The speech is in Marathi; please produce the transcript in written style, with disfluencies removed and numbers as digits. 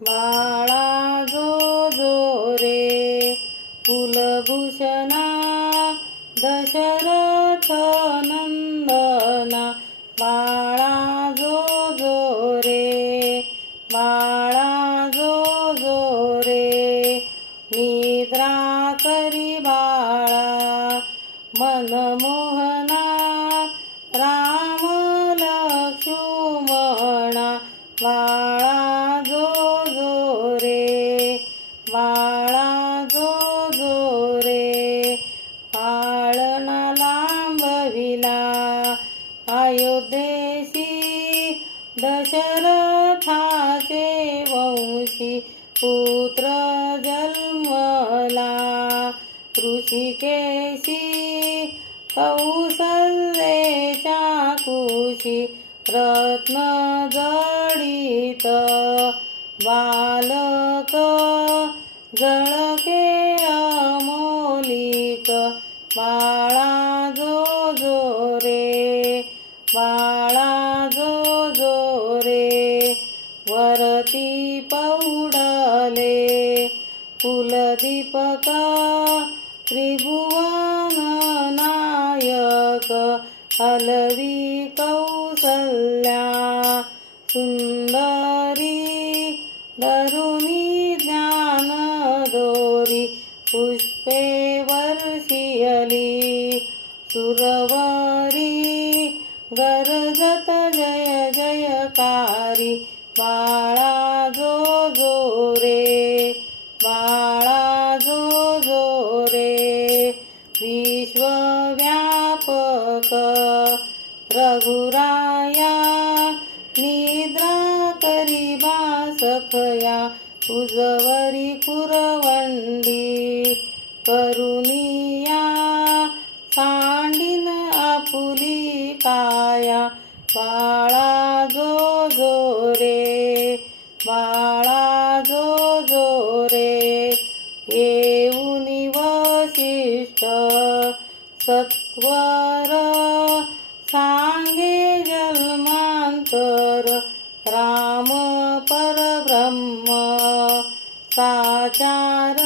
बाळा जो जो रे कुलभूषणा दशरथ नंदना बाळा जो जो रे बाळा जो जो रे निद्रा करी बाळा मनमोहना राम लक्ष्मणा बाळा जो जो रे बाळा जो जो रे पाळणा लांबविला अयोध्येशी दशरथाचे वंशी पुत्र जन्मला ऋषिकेशी कौसल्याच्या कुशी रत्न जडित बालक जळके अमोलिक बाळा जो जो रे बाळा जो जो रे वरती पौडले कुलदीपक त्रिभुवन नायक हलवी कौसल्या सुंदरी धरुणी ज्ञान दोरी पुष्पे वर्षियली सुरवरी गरजत जय जयकारी बाळा जो जो रे बाळा जो जो रे विश्वव्यापक रघुराया निद्रा करिबा सखया तुझवरी कुरवंडी करुनिया सांडीन आपुली काया बाळा जो जो रे बाळा जो जो रे येऊनी वशिष्ठ सत्वर सांगे जन्मांतर राम परब्रह्म साचार